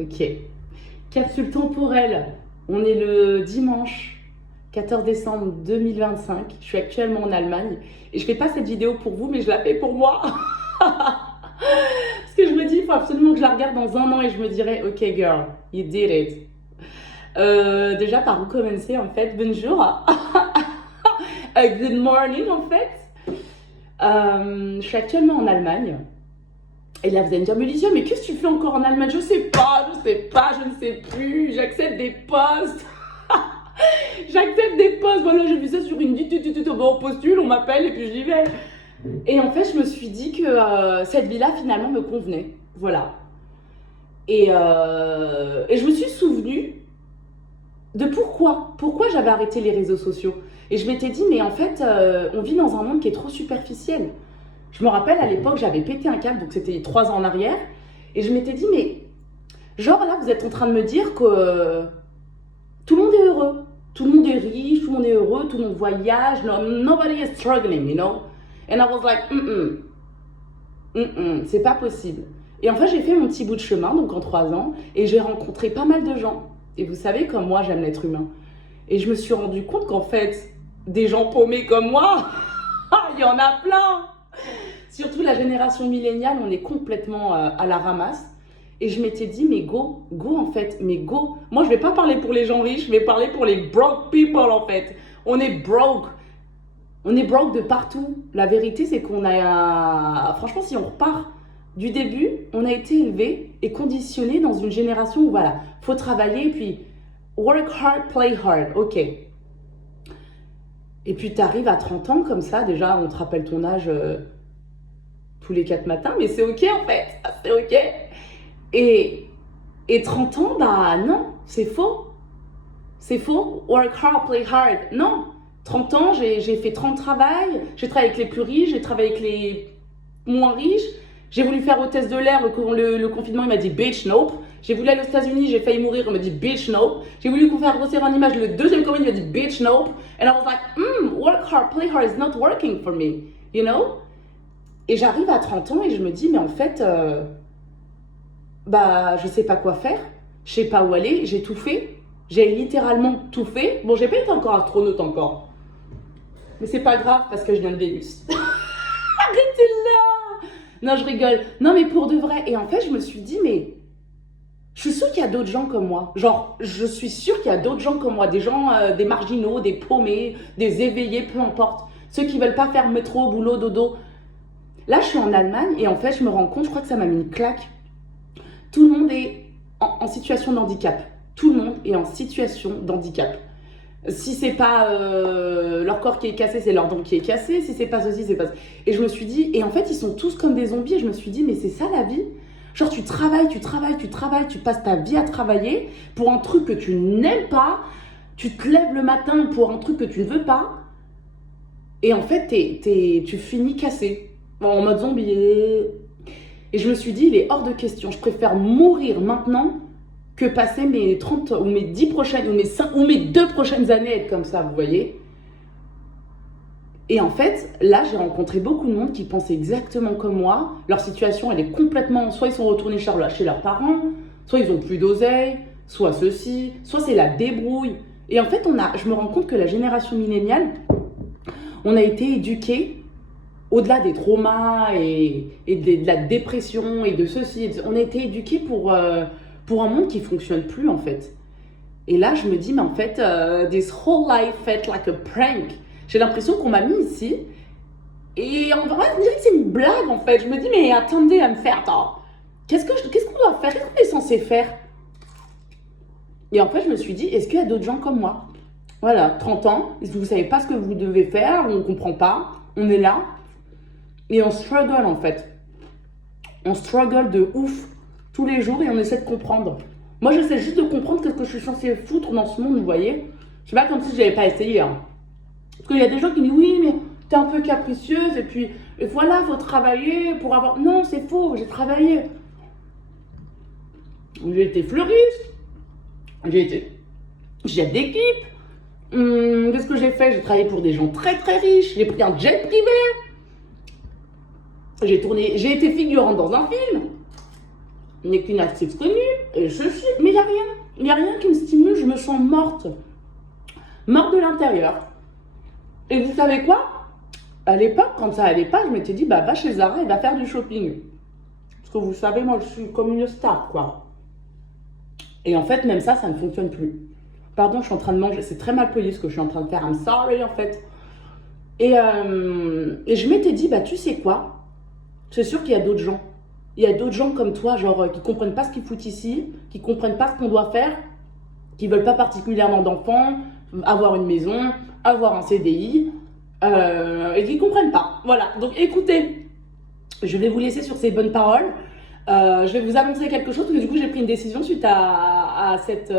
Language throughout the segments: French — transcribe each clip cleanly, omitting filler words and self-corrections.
Ok. Capsule temporelle. On est le dimanche 14 décembre 2025. Je suis actuellement en Allemagne et je fais pas cette vidéo pour vous, mais je la fais pour moi. Parce que je me dis, il faut absolument que je la regarde dans un an et je me dirai, ok girl, you did it. Déjà par où commencer en fait? Bonjour. Good morning en fait. Je suis actuellement en Allemagne. Et là, vous allez me dire, Mélicia, mais qu'est-ce que tu fais encore en Allemagne? Je sais pas, je ne sais plus. J'accepte des postes. J'accepte des postes. Voilà, j'ai vu ça sur une on postule, on m'appelle et puis j'y vais. Et en fait, je me suis dit que cette vie-là, finalement, me convenait. Voilà. Et je me suis souvenue de pourquoi j'avais arrêté les réseaux sociaux. Et je m'étais dit, mais en fait, on vit dans un monde qui est trop superficiel. Je me rappelle, à l'époque, j'avais pété un câble, donc c'était 3 ans en arrière. Et je m'étais dit, mais genre là, vous êtes en train de me dire que tout le monde est heureux. Tout le monde est riche, tout le monde est heureux, tout le monde voyage. No, nobody is struggling, you know. And I was like, c'est pas possible. Et en fait, j'ai fait mon petit bout de chemin, donc en 3 ans, et j'ai rencontré pas mal de gens. Et vous savez, comme moi, j'aime l'être humain. Et je me suis rendu compte qu'en fait, des gens paumés comme moi, il y en a plein. Surtout la génération milléniale, on est complètement à la ramasse. Et je m'étais dit, mais go en fait, mais go. Moi, je vais pas parler pour les gens riches, je vais parler pour les broke people en fait. On est broke. On est broke de partout. La vérité, c'est qu'on a... Franchement, si on repart du début, on a été élevé et conditionné dans une génération où, voilà, faut travailler, puis work hard, play hard, ok. Et puis, tu arrives à 30 ans comme ça, déjà, on te rappelle ton âge tous les 4 matins, mais c'est ok en fait, c'est ok. Et 30 ans, bah non, c'est faux. C'est faux. Work hard, play hard. Non. 30 ans, j'ai fait 30 travails. J'ai travaillé avec les plus riches, j'ai travaillé avec les moins riches. J'ai voulu faire hôtesse de l'air. Le confinement, il m'a dit bitch, nope. J'ai voulu aller aux États-Unis, j'ai failli mourir, il m'a dit bitch, nope. J'ai voulu faire grossir en image. Le deuxième comédien, il m'a dit bitch, nope. And I was like, work hard, play hard is not working for me. You know? Et j'arrive à 30 ans et je me dis, mais en fait, bah, je sais pas quoi faire. Je sais pas où aller. J'ai tout fait. J'ai littéralement tout fait. Bon, j'ai pas été encore astronaute encore. Mais c'est pas grave parce que je viens de Vénus. Arrêtez là! Non, je rigole. Non, mais pour de vrai. Et en fait, je me suis dit, mais je suis sûre qu'il y a d'autres gens comme moi. Genre, je suis sûre qu'il y a d'autres gens comme moi. Des gens, des marginaux, des paumés, des éveillés, peu importe. Ceux qui veulent pas faire métro, boulot, dodo. Là, je suis en Allemagne et en fait, je me rends compte, je crois que ça m'a mis une claque. Tout le monde est en situation de handicap. Tout le monde est en situation d'handicap. Si c'est pas leur corps qui est cassé, c'est leur dent qui est cassée. Si c'est pas ceci, c'est pas ça. Et je me suis dit, et en fait, ils sont tous comme des zombies. Et je me suis dit, mais c'est ça la vie? Genre, tu travailles, tu passes ta vie à travailler pour un truc que tu n'aimes pas. Tu te lèves le matin pour un truc que tu ne veux pas. Et en fait, tu finis cassé. En mode zombie. Et je me suis dit, il est hors de question. Je préfère mourir maintenant que passer mes 30 ou mes 10 prochaines, ou mes 2 prochaines années à être comme ça, vous voyez. Et en fait, là, j'ai rencontré beaucoup de monde qui pense exactement comme moi. Leur situation, elle est complètement... Soit ils sont retournés chez leurs parents, soit ils ont plus d'oseille, soit ceci, soit c'est la débrouille. Et en fait, je me rends compte que la génération milléniale, on a été éduqués au-delà des traumas et de la dépression et de ceci, on a été éduqués pour un monde qui ne fonctionne plus en fait. Et là, je me dis, mais en fait, this whole life felt like a prank. J'ai l'impression qu'on m'a mis ici et en vrai, je dirais que c'est une blague en fait. Je me dis, mais attendez à me faire, attends, qu'est-ce qu'on doit faire? Qu'est-ce qu'on est censé faire? Et en fait, je me suis dit, est-ce qu'il y a d'autres gens comme moi? Voilà, 30 ans, vous ne savez pas ce que vous devez faire, on ne comprend pas, on est là. Et on struggle en fait. On struggle de ouf tous les jours et on essaie de comprendre. Moi, j'essaie juste de comprendre ce que je suis censée foutre dans ce monde, vous voyez. C'est pas comme si je n'avais pas essayé. Hein. Parce qu'il y a des gens qui me disent, oui, mais t'es un peu capricieuse et puis et voilà, faut travailler pour avoir... Non, c'est faux, j'ai travaillé. J'ai été fleuriste. J'ai été chef d'équipe. Qu'est-ce que j'ai fait? J'ai travaillé pour des gens très très riches. J'ai pris un jet privé. J'ai été figurante dans un film, une actrice connue, Et je suis... Mais il n'y a rien. Il n'y a rien qui me stimule. Je me sens morte. Morte de l'intérieur. Et vous savez quoi? À l'époque, quand ça allait pas, je m'étais dit, bah va chez Zara et va faire du shopping. Parce que vous savez, moi, je suis comme une star, quoi. Et en fait, même ça ne fonctionne plus. Pardon, je suis en train de manger. C'est très mal poli ce que je suis en train de faire. I'm sorry, en fait. Et je m'étais dit, bah tu sais quoi? C'est sûr qu'il y a d'autres gens. Il y a d'autres gens comme toi, genre, qui comprennent pas ce qu'ils foutent ici, qui comprennent pas ce qu'on doit faire, qui veulent pas particulièrement d'enfants, avoir une maison, avoir un CDI, et qui comprennent pas. Voilà. Donc écoutez, je vais vous laisser sur ces bonnes paroles. Je vais vous annoncer quelque chose, parce que du coup j'ai pris une décision suite à cette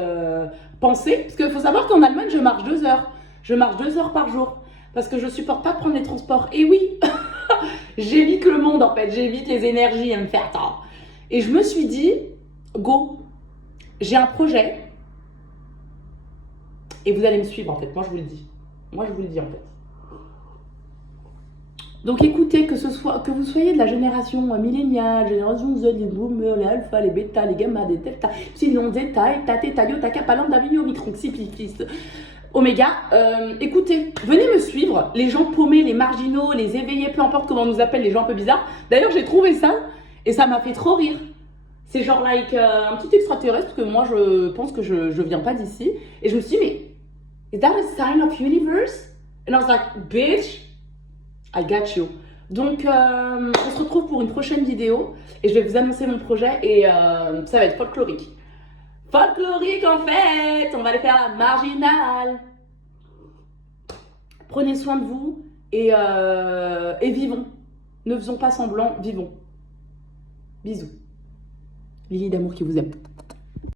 pensée. Parce qu'il faut savoir qu'en Allemagne, je marche 2 heures. Je marche 2 heures par jour. Parce que je supporte pas de prendre les transports. Et oui, j'évite le monde en fait, j'évite les énergies à me faire tant. Et je me suis dit, go, j'ai un projet. Et vous allez me suivre en fait, moi je vous le dis. Moi je vous le dis en fait. Donc écoutez, que vous soyez de la génération milléniale, génération Z, les boomers, les alpha, les bêta, les gamma, les delta, epsilon, zeta, eta, theta, iota, kappa, lambda, pi, omicron, xi, pi, fils, oméga. Écoutez, venez me suivre, les gens paumés, les marginaux, les éveillés, peu importe comment on nous appelle, les gens un peu bizarres. D'ailleurs, j'ai trouvé ça et ça m'a fait trop rire. C'est genre like un petit extraterrestre, parce que moi je pense que je viens pas d'ici. Et je me suis dit, mais is that a sign of universe? And I was like, bitch, I got you. Donc, on se retrouve pour une prochaine vidéo et je vais vous annoncer mon projet et ça va être folklorique. Folklorique en fait, on va aller faire la marginale. Prenez soin de vous et vivons. Ne faisons pas semblant, vivons. Bisous. Lily d'amour qui vous aime.